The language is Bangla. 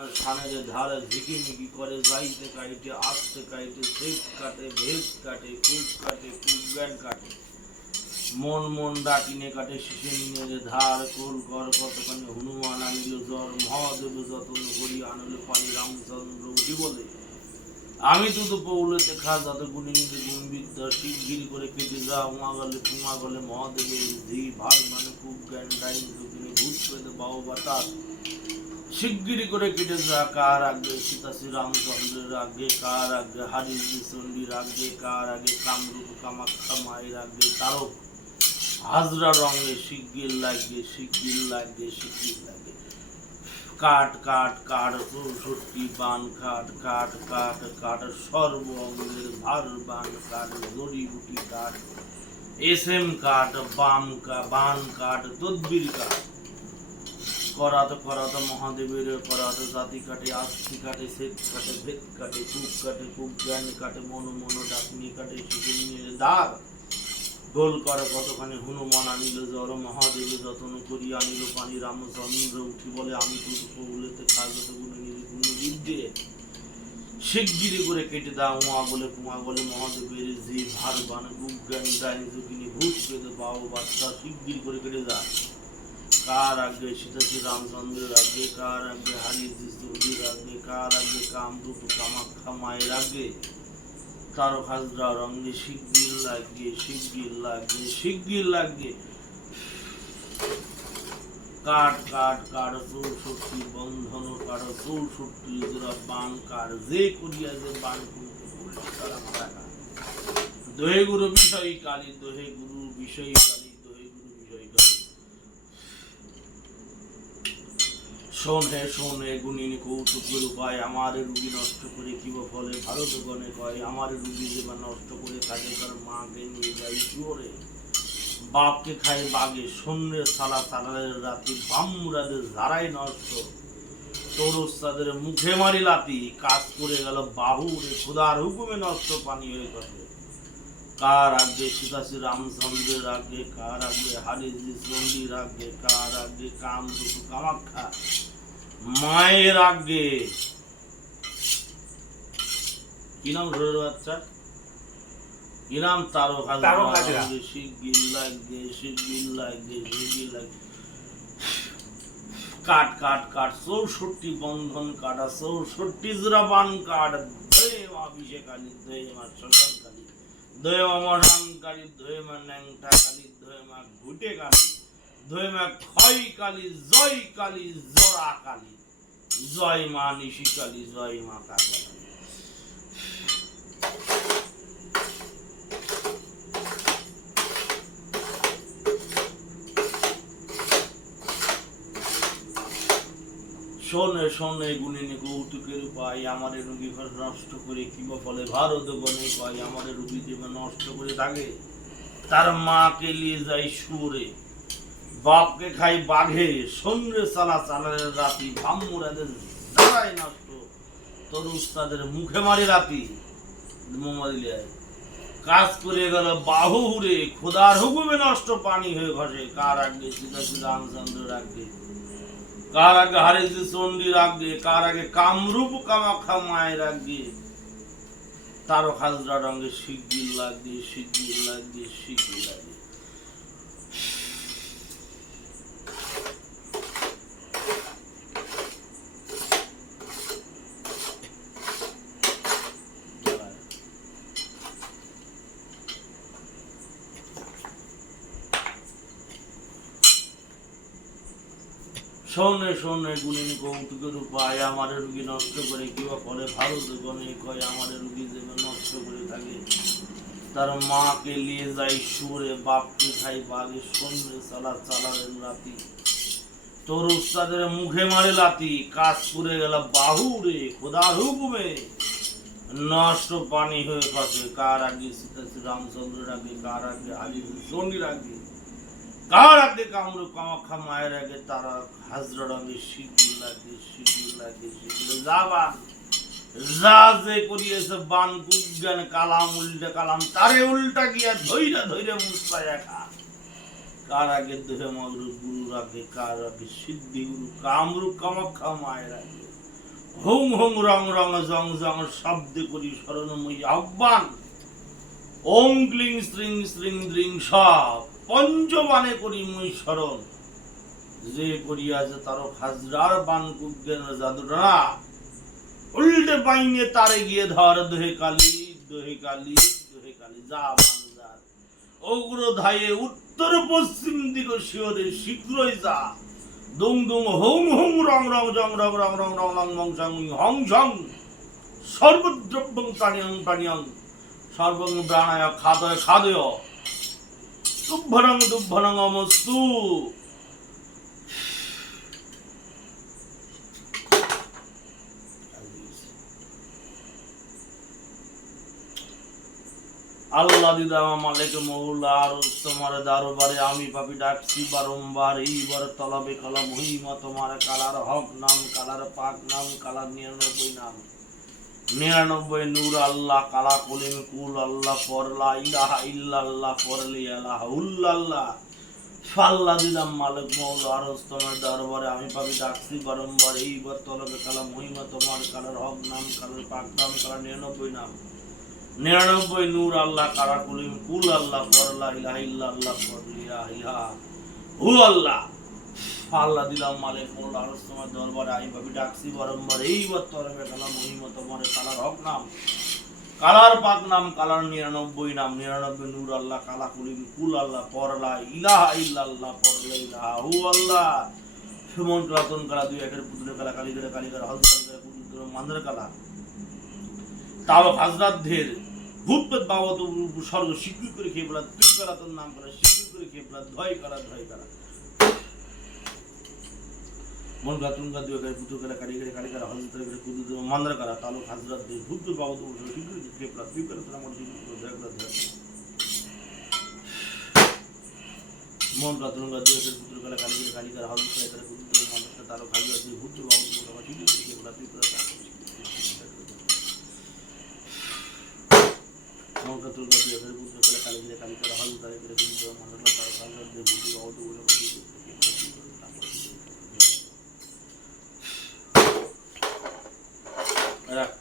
ধারে করে যাইতে কাইতে আসতে কাইতে সেট কাটে ভেদ কাটে কুক কাটে কাটে মন মন ডাকিনে কাটে শিশে নিয়ে ধার কোল কর কতখানি হনুমান আনিল জ্বর মহাদেব যতন করি আনিল পানি রামচন্দ্র উঠি বলে আমি তো পৌলেতে খা যত গুণী নিজে গুণ বিদ্যা শিগগিরি করে কেটে যা উমা গলে পুমা গলে মহাদেবের ধি ভাগ মানে কুক জ্ঞান ডাইন ভূত পেতে বাউ বাতাস শিগগিরি করে কেটে যা কার আগে সীতা শ্রী রামচন্দ্রের আগে, কার আগে হারি চণ্ডীর আগে, কার আগে, কামরূপ, কামাখ্যা মায়ের আগে, তারক, হাজরা রঙে শিগগির লাগে শিগগির লাগে শিগগির লাগে। কাট কাট কাট, চৌষট্টি বান কাট কাট কাট কাট, সর্ব অঙ্গের ভার বান কাট জড়িবুটি কাট, এস এম কাট, বাম কা, বান কাট, তদ্বির কাট। করাত করাত মহাদেবের করাত জাতি কাটে, আস্তি কাটে সেত কাটে, ভেদ কাটে কুক কাটে কুক জ্ঞান কাটে, মন মন ডাকনি কাটে শিশুর নিয়ে দাগ। গোল করে কতখানি হনুমান আনিল জর মহাদেব যতন করি আনিল পানি, রাম রামচন্দ্র উঠি বলে আমি গুণ শিগগিরি করে কেটে দাও উমা বলে, কুমা বলে, মহাদেবের যে ভার বান গুপ জ্ঞান ডাইনি যোগিনী, ভূত পেতে বাউ বাচ্চা শিগগিরি করে কেটে দা কার আগে সীতাশ্রী রামচন্দ্রের আগে কার আগে আগে কার আগে কামরূপ, কামাখ্যা মায়ের আগে। তারক হাজরা রঙে শিগগির লাগে শিগগির লাগে শিগগির লাগে কাট কাট কাট চৌষট্টি বন্ধন কাট চৌষট্টি জোড়া বান, কার যে করিয়া যে বান করতে তারা দোহে গুরু বিষয় কালী, দোহে গুরু বিষয় কালী দোহে গুরু বিষয় কালী শোন হে শোন হে গুণিনী কৌতুকের উপায় আমার রুগী নষ্ট করে কি ফলে? ভারত গণে কয়, আমার রুগী যে বা নষ্ট করে কাজে তার মাকে নিয়ে যাই শুয়োরে বাপকে খায় বাগে শূন্যের সালা সালালের রাতি, বামুরাদের ধারাই নষ্ট। তরুস্তাদের মুখে মারি লাতি কাজ করে গেল বাহুরে খুদার হুকুমে নষ্ট পানি হয়ে গেছে কার আগে সীতাশ্রী রামচন্দ্রের আগে কার আগে হারিজি চণ্ডীর আগে কার আগে কাম দুটো কামাখ্যা? মায়ের আগে। কি নাম বাচ্চা? কি নাম? লাগে কাট কাট কাট চৌষট্টি বন্ধন কাটা চৌষট্টি জোড়া বান কাট। মা বিশেকালী দয়ে মা শ্মশান কালী মা মশান কালী ন্যাংটা কালী ঘুটে কালী। দয়ে মা ক্ষয় কালী, জয় কালী জরা কালী। জয় মা নিশি কালী, জয় মা কালী। শোনে শোনে গুণিনী কৌতুকের উপায়। আমার রুগী ঘর নষ্ট করে কিবা ফলে ভারত গণে কয় আমার রুগী দেবে নষ্ট করে থাকে তার মাকে নিয়ে যায় সুরে। বাপকে খাই বাঘে সন্ধ্যে চালা চালানের রাতি, ভাম্মুরাদের দাঁড়ায় নষ্ট। তোর উস্তাদের মুখে মারি রাতি মোমাদিলে কাজ করে গেল বাহু হুরে খোদার হুকুমে নষ্ট পানি হয়ে ঘষে। কার আগে রামচন্দ্রের আগে কার আগে হারিয়েছে চণ্ডীর রাখবে? কার আগে কামরূপ কামাখ্যা মায়ের রাখবে? তারক হাজরা রঙে শিগগির লাগে শিগগির লাগবে, শিগগির লাগে শোনে শোনে, গুণিনী কৌতুকের উপায় আমার রুগী নষ্ট করে কিবা ফলে ভারত গণে কয় আমার রুগী যেন নষ্ট করে থাকে। তার মাকে নিয়ে যায় সুরে, বাপকে খাই বাগে, সন্ধ্যে চালা চালারের রাতি। তোর উস্তাদের মুখে মারে লাতি, কাজ করে গেল বাহুরে খোদার হুকুমে। নষ্ট পানি হয়ে খসে কার আগে সীতা শ্রী রামচন্দ্রের আগে, কার আগে আলী চণ্ডীর আগে? কার আগে কামরু কামাখ্যা মায়ের আগে তারা হাজরা রঙে শিগগির লাগে লাগে শিগগির যাবান। যা যে করিয়েছে বান কালাম, উল্টে কালাম, তারে উল্টা গিয়া ধৈরা ধৈরে একা কার আগে দেহে মগরু, গুরুর আগে, কার আগে সিদ্ধি গুরু, কামরু কামাখ্যা মায়ের আগে। হুং হুং রং রং, জং জং, শব্দে করি স্মরণময়ী আহ্বান। ওম ক্লিং, শ্রিং শ্রিং, দ্রিং, সব। পঞ্চবানে করি মুই স্মরণ যে করিয়াছে তার খাজরার বান কুজ্ঞেন জাদুরা উল্টে পাইনে তারে গিয়ে ধর, দোহে কালি দোহে কালি দোহে কালি, যা মান যা। অগ্র ধায়ে উত্তর পশ্চিম দিক শিওরে শীঘ্রই যা। দুং দুং, হং হং, রং রং, জং রং রং রং রং রং মং সং হং সং সর্বদ্রব্যং প্রাণিয়ং প্রাণিয়ং। সর্বং প্রাণায় খাদয় খাদয়। দুব্ভরং দুব্ভরং অমস্তু আল্লাহ দিদা মালিক মৌলা, আর তোমার দারবারে আমি পাপি ডাকছি বারংবার। এইবার তলাবে কালা মহিমা তোমার কালার হক নাম, কালার পাক নাম, কালার নিরানব্বই নাম। নিরানব্বই নূর আল্লাহ, কালা কলিম কুল আল্লাহ পরলা ইলাহা ইল্লাল্লাহ পরলি আল্লাহ উল্লাল্লাহ। ফাল্লা দিলাম মালিক মৌলা আর তোমার দরবারে আমি পাবি ডাকছি বারংবার এইবার তলবে কালা মহিমা তোমার কালার হক নাম, কালার পাক নাম, কালার নিরানব্বই নাম। নিরানব্বই নূর আল্লাহ কারা কলিম কুল আল্লাহ পরলা ইলাহা ইল্লাল্লাহ পরলিয়া ইহা হু আল্লাহ আল্লাহ দিলাম মৌলা আর তোমার দরবারে আমি পাবি ডাকছি বারংবার এইবার তলবে কালা মহিমা তোমার কালার হক নাম। কালার পাক নাম, কালার নিরানব্বই নাম, নিরানব্বই নূর আল্লাহ, কালা কুলিম, কুল আল্লাহ পরলা ইলাহা ইল্লাল্লাহ পরলা ইলাহা হু আল্লাহ সুমন রতন কালা, দুই একের পুতুলের কালা কালিগের কালিগের হল কালিগের পুতুল মান্দ্র কালা। তাও হাজরাতদের ভূতপেত বাবা তো স্বর্গ স্বীকৃত করে খেয়ে পেলা তুই কালা তোর নাম করা, স্বীকৃত করে খেয়ে পেলা ধয় কালা ধয় কালা মন গাতুন গা দুই একের পুতুল কালা কালিগের কালিগের হল কালিগের পুতুল মান্দ্র কালা তালুক হাজরাতদের ভূতপেত বাবা তো স্বীকৃত করে খেয়ে পেলা তুই কালা তোর আমার স্বীকৃত করে ধয় কালা ধয় কালা মন গাতুন গা দুই একের পুতুল কালা কালিগের কালিগের হল কালিগের পুতুল মান্দ্র করে তুলকা দুই হাজার বুদ্ধ কালে কালী কালী করে হল কালী করে কিন্তু মানুষ তার কালী বুদ্ধি বহুত রাখ